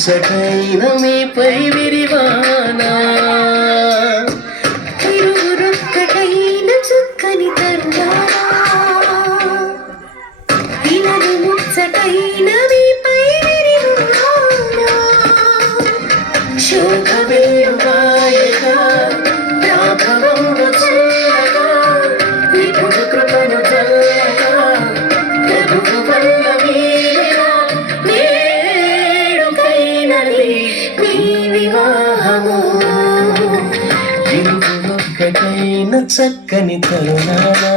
ముచ్చటైన మీపై ఇరువురొక్కటైన చక్కని తరుణానా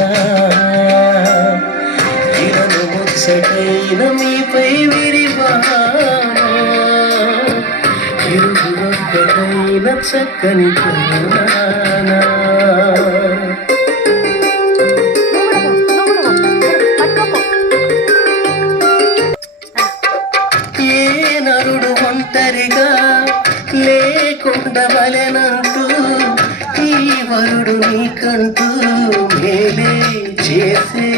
ఇరను ముచ్చటైన మీపై విరివానా ఇరువురొక్కటైన చక్కని తరుణానా. ఏ నరుడు ఒంటరిగా లేకుండా వలెనంటూ వరుడు నీకంటూ మేలే చేసే.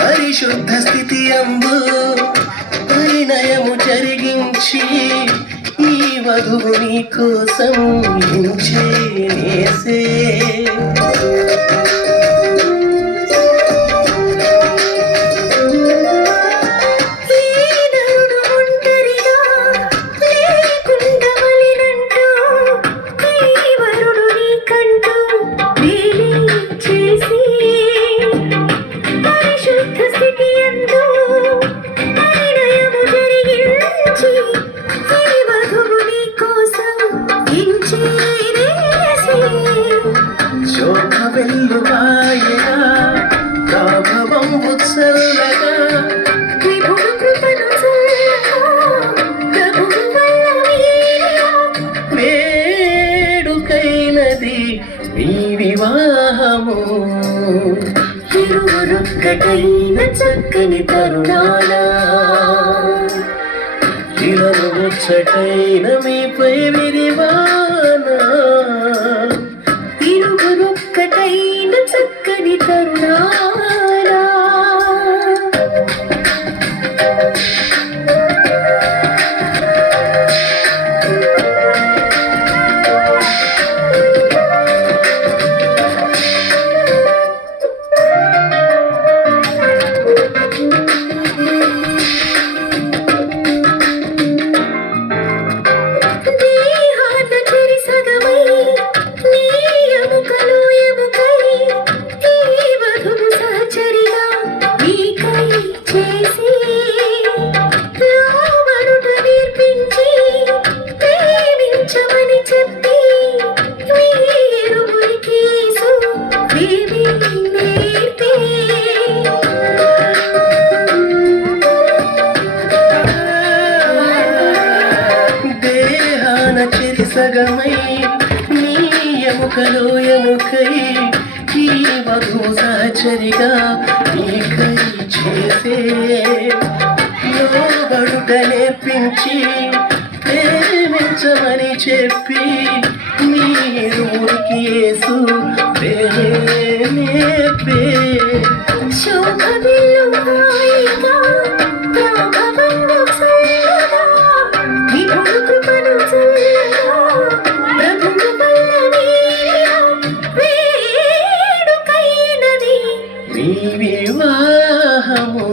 పరిశుద్ధ స్థితి అంబు పరిణయము జరిగించి ఈ వధువు నీ కోసం ఇంచే శోభ వెల్లువాయగా రాఘవం ఉత్సల్లగా విభుడు కృపను చల్లగా వేడుకైనది మీ వివాహము. తిరువురొక్కటైన చక్కని తరుణాల ఇలను ముచ్చటైన మీపై సగమై నీ ఎముకలో ఎముకై ఈ వధు నీకై చేసే లోబడుట నేర్పించి ప్రేమించమని చెప్పి మీరు ఊరికి యేసు ప్రేమే నేర్పే. శోభ నీ వివాహము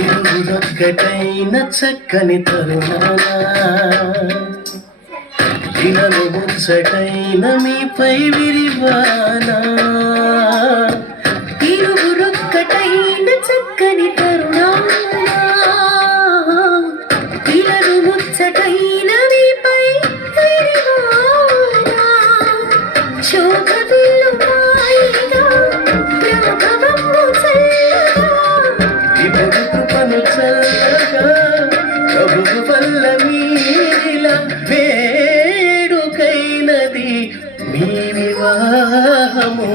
ఇరువురొక్కటైన చక్కని తరుణానా ఇలను ముచ్చటైన మీపై విరివానా. తిరుగురొక్కటైన చక్కని తరుణాల ఇలను ముచ్చటైన మీపై విరివానా. వివాహము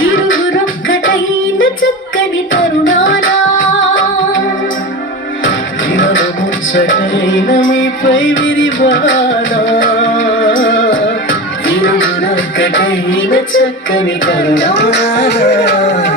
ఇరువురొక్కటైన చక్కని తరుణానా. ముచ్చటైన మీపై విరివానా. ఇరువురొక్కటైన చక్కని తరుణానా.